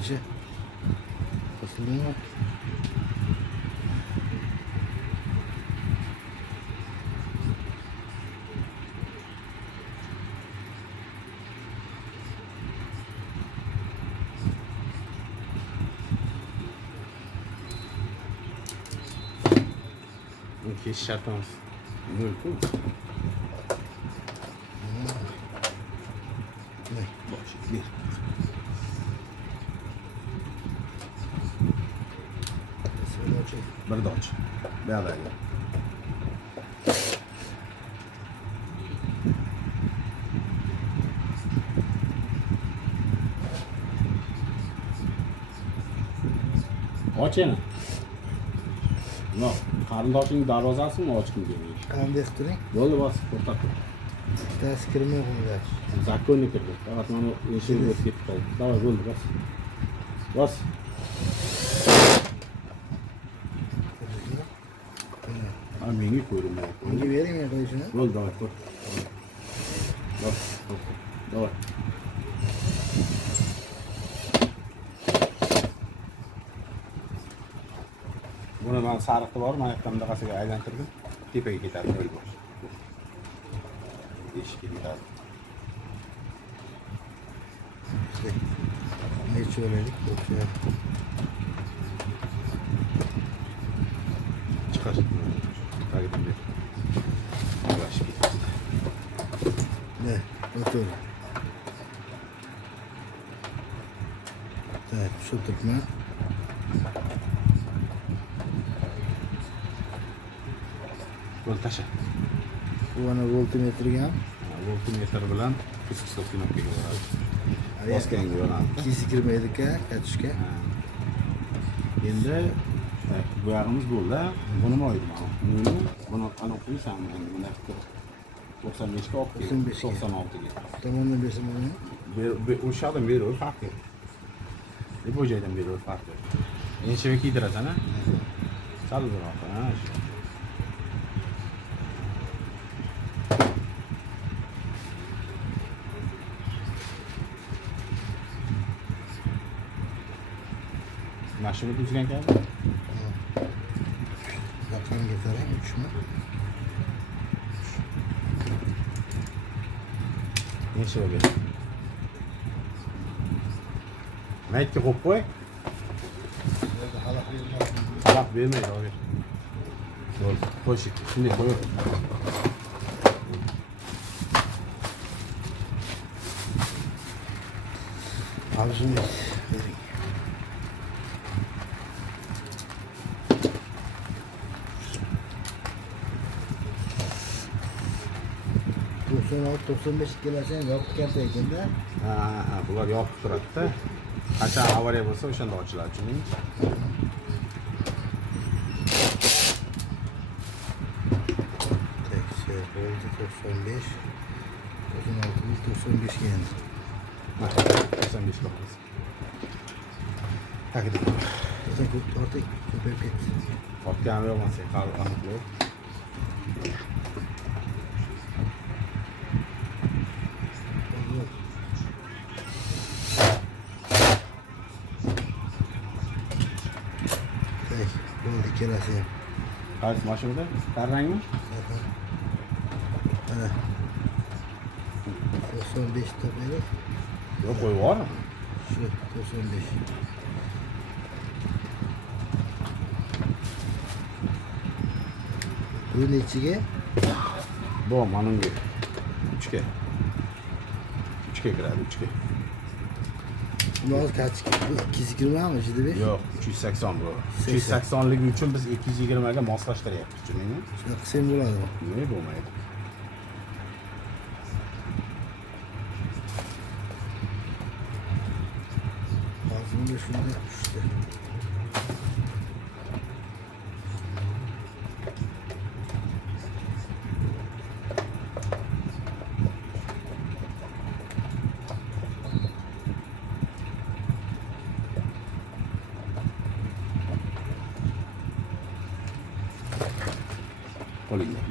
Neyse. Basıldı mı? Kesiş şart olmaz. Böyle koy. Ne? Boş. Bir. Söyle açayım. Bir de aç. Beraber. Aç yana. Yo'q, qarindoshining darvozasini ochgim kelmaydi. Qanday qilib turing? Bo'ldi, bos, to'xtat. Bittasi kirmay qo'ydi. Zakonni kirdi. Faqat mana eshigini o'tib ketib qoldi. Davay, bo'ldi, bos. Bos. Ha, menga qo'ydim. Menga bering men qo'yishini. Bo'ldi, davay, qo'y. Bos, davay. Buni men sariqni bor, mana yoqdan bunaqasiga aylantirdim. Tepaga ketadi, yo'l bor. Eshikka ketadi. Necha o'raylik? Chiqar. Tagidan ber. Yavash ketadi. Ne? Otur. Tak, shu turibman. Bo'ldi, tasha. Bu ana voltmetrga ham Voltmetr bilan kichik knopkaga boradi. Bosganga yonadi. kisi kirmaydi-ku, katushka. Endi bu yog'imiz bo'ldi. Buni nima oydim mana? Buni ana qo'ysan, endi bunday qilib 95 ga olib kel. 96 ga. Tomondan bersam bo'ladi. O'sha yerdan beraver, farqi yo'q. Bu joydan beraver, farqi yo'q. Enchiga kiydirasan, ha? Sal biroq, ha. Mashina tuzgan kabi. Raqamga qarang, 3 mi? Necha bo'lgan? Maytga qo'yib qo'y. Xalaq bermaydi, ober. Bo'ldi, qo'sh. Shunday qo'yib. Avzingiz bering. Olti 95 kelasang yopib kelsa ekanda. Ha, bular yopiq turadi-da. Qachon avariya bo'lsa o'shanda ochiladi, tushundingmi? Tekse bo'ldi 95. 96 95 endi. Mana 95 qilamiz. Tagida. O'zing ko'p torting, ko'payib ketdi. Topgan yo'qman sen, qal aniq yo'q. Bo'ldi, ikkalasi ham. Qaysi mashinada? Tarrangmi? Mana 95 topaylik. Yo'q, qo'yib yuborma. Shu 95. Bu nechiga? Bu mana unga 3 ga. 3 ga kiradi, 3 ga. Bunlar kaç? 220 mi? 5? Yo'q, 380 bu. 380ligi uchun biz 220 ga moslashtiryapmiz, tushundingmi? Shuna qilsam bo'ladimi? Nima bo'lmaydi? Hozirga shunday tushdi. Qo'lingga.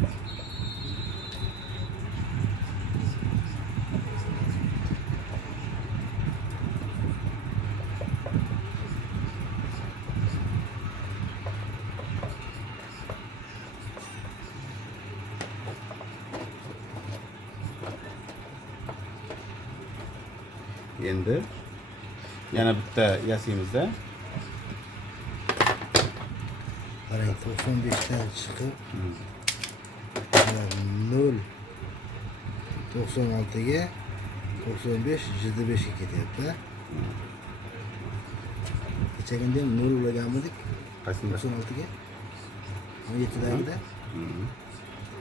Endi yana bitta yasaymizda. Qarang, 95 dan chiqib 0 96 ga 95 5 ga ketyapti. Kechagina ham 0 ulaganmidik. Qaysini? 96 ga. 17 dagida.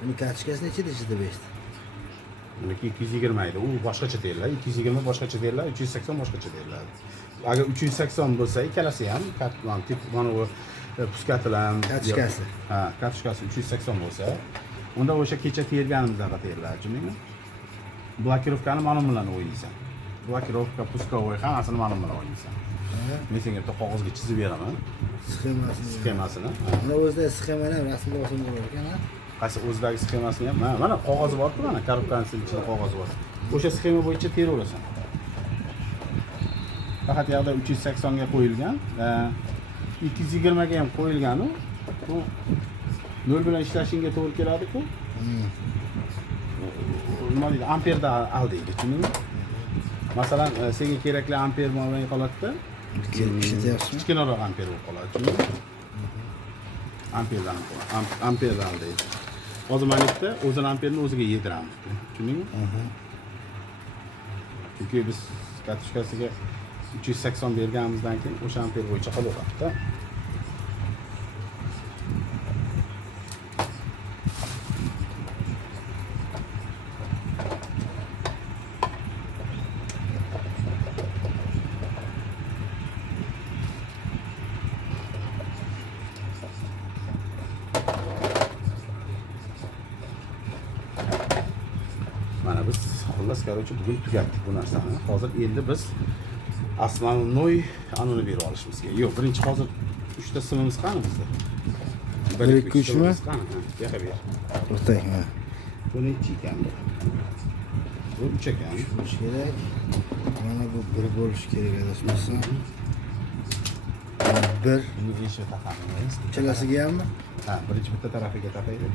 Uni kartochkasi nechida 5 da? Buniki 220 edi. U boshqacha deyiladi. 220 boshqacha deyiladi, 380 boshqacha deyiladi. Agar 380 bo'lsa, ikkalasi ham katman tip mana bu puskatilar Kartochkasi. Ha, kartochkasi 380 bo'lsa, unda o'sha kecha terganimizdan teriladi, tushundingmi? Blokirovkani mana bilan o'ynaysan. Blokirovka, puskovoy hammasini mana bilan o'ynaysan. Men senga bitta qog'ozga chizib beraman. Sxemasini. Mana o'zida sxemani ham rasmga olsam bo'lar ekan, ha? Qaysi o'zidagi sxemasini ham, mana qog'ozi bor-ku, mana korobkaning ichida qog'ozi bor. O'sha sxema bo'yicha teraverasan. Faqat yoqda 380 ga qo'yilgan, 220 ga ham qo'yilgan u. Bu 0 bilan ishlashingga to'g'ri keladi-ku. Nima deydi? Amperda al deydi, tushundingmi? Masalan, senga kerakli amper bo'lmay qoladida, ishlatyapsizmi? kichkinaroq amper bo'lib qoladi, tushundingmi? Amperdan deydi. Hozir mana bitta o'zini amperini o'ziga yediramiz, tushundingmi? Chunki biz kartochkasiga 380 berganimizdan keyin o'sha amper bo'yicha qolaveradi-da. Mana biz xullas короче bugun tugatdik bu narsani. Hozir endi biz основной anoni berib olishimiz kerak. Yo'q, birinchi hozir 3 ta simimiz qani bizda? 1 2 3 mi? Yo'q, ber. To'xtang, ha. Bu nechi ekan? Bu 3 ekan. Bo'lish kerak. Mana bu 1 bo'lish kerak adashmasam. 1 Necha taqamiz? uchalasiga hammi? Ha, birinchi bitta tarafiga taqaylik.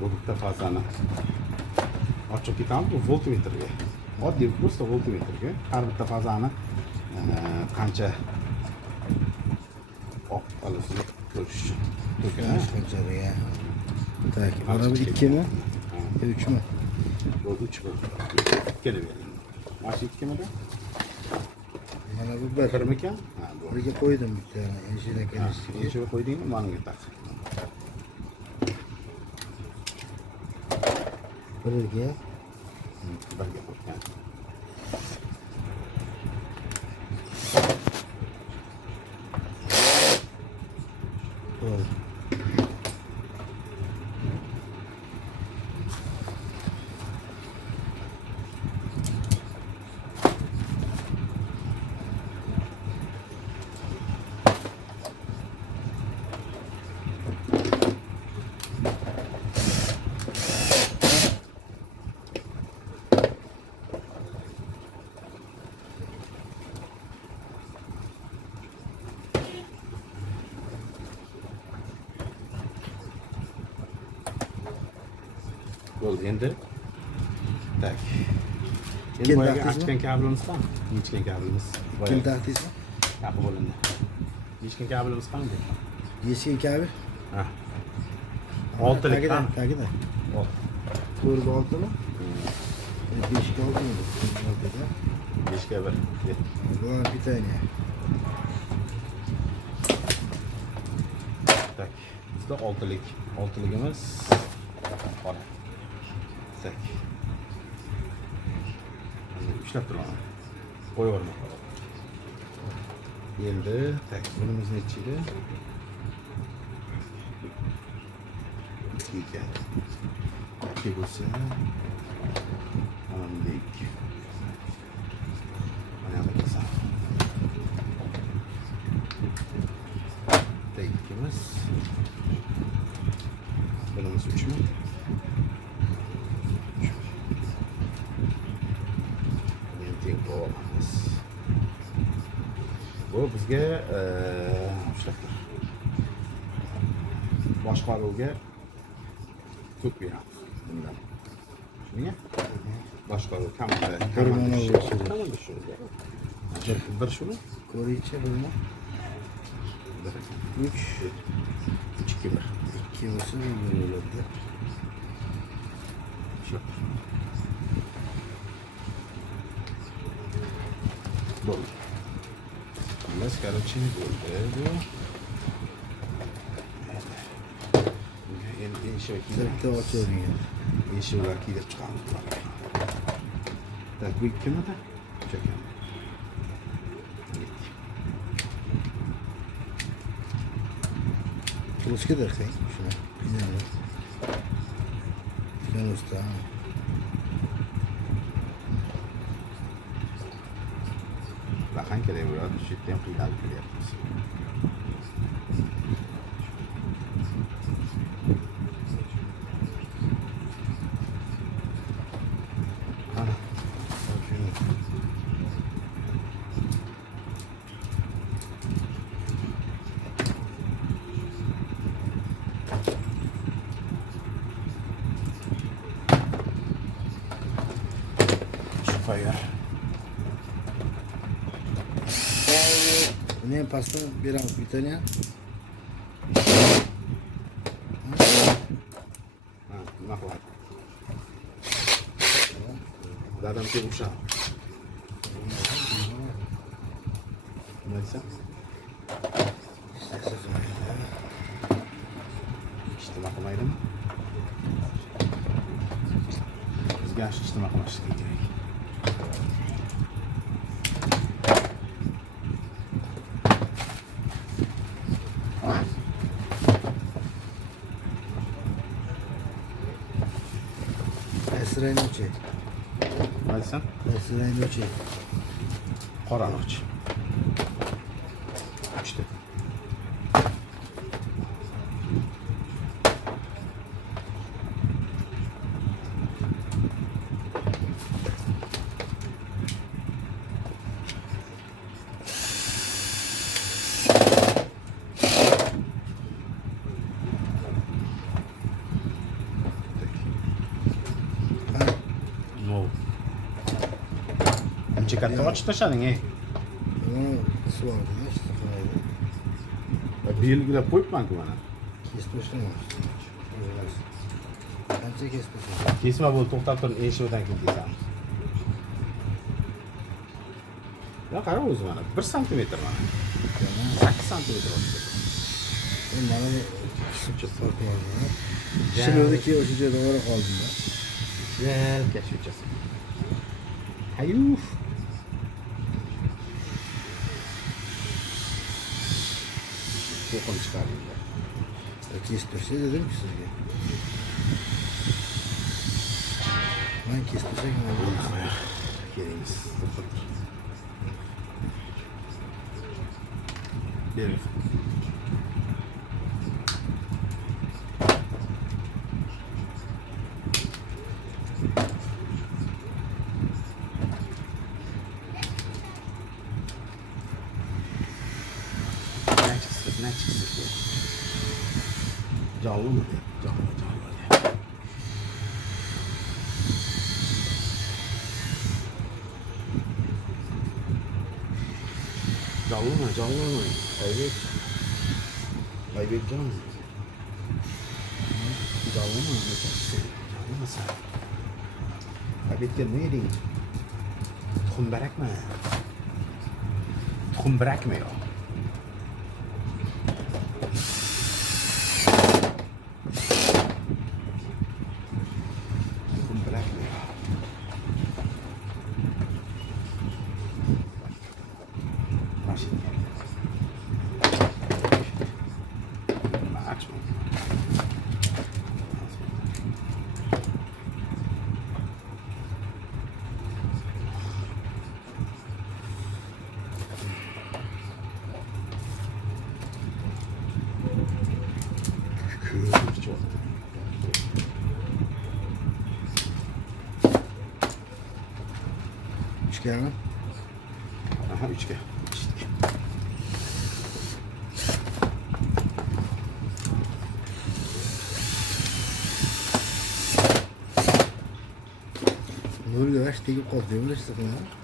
Bu bitta fazani ochib ketamiz bu voltmetrga. Oddiy просто voltmetrga har bitta fazani qancha oqalisini ko'rish uchun. Qanchalik, ha. Tak, mana bu 2 mi? 3 mi? Bu 3 bu. Ikkala bering. Mana shu 2 mida? Mana bu 1. Birmikan? Ha, bu. Birga qo'ydim bitta. Eshikdan kelishdi. Eshikga qo'ydingmi? Mana bunga taq. Birga. Birga qo'ygan. Qo'y. Bo'ldi endi. Tak. Endi Kim boyaga taxtizmi? ochgan kabelimiz qani? Yechgan kabelimiz. Kim taxtizmi? Yoqib bo'lindi. Yechgan kabelimiz qani? Yechgan kabi? Ha. 6lik tagida, qani? tagida. Ol. 4 ga 6 mi? 5 ga 6 mi? 5 ga 1. Было питание. Tak. Bizda 6lik. 6ligimiz qora. Tak. Ishlab turaman. Qo'yaverma. Endi tak, bunimiz nechi edi? ekan. Ikki bo'lsa, o'nlik. Mana bu kelsa. Ikkimiz. Birimiz 3 mi? Bu bizga shunaqa boshqaruvga ko'p beradi bundan. Shunga boshqaruv kamida bir shuni ko'ringchi bilma. 3 2 1 2 bo'lsa bir bo'ladi. shunaqa bo'ldi. Biz короче bo'ldi bu. Endi Bitta ochilgan. eshiklar kelib chiqamiz. Tak, bu ikkimida? Chakam. Russkida qiling shuni. Qiynalib. Shuni usta. Bahan kerak bo'ladi, shu yerda ham qiynalib kelyapmiz. Ana, shu payga Buni ham pastdan beramiz bitani ham. nima qiladi? Dadam kelib o'xshadi. Nima desam? Ijtimo qilmaydimi? Bizga shu ijtimo qilishimiz kerak. Esraynochi. Nima desam? Esraynochi. Qora noch. 3 ta. No. Ancha katta ochib tashlading, ey. Buni suvarda işte qo'yadi. Belgilab qo'yibman-ku mana. Kesib tashlama. Qancha kesib tashlama? Kesma bo'ldi, to'xtab turib, eshikdan keyin kesamiz. Ya qara o'zi mana 1 santimetr mana. 8 santimetr ochdi. Mana kesib tashlama. Shilodagi o'sha joyda o'ra qoldim-da. Yelka shunchasi. Hayuf. To'qim chiqaringlar. Kesib tashlay dedim-ku sizga. Men kesib tashlagan bo'ldim. Kelamiz. Bering. Nachisi. Jonlimi? Jonli. Jonlimi? Aybekjon. Jonlimi? Jonlimasa. Aybekka nima eding? Tuxumbarakmi yo? ichgani. Aha, ichga. Nurga vash tegib qoldi, bilishsiz.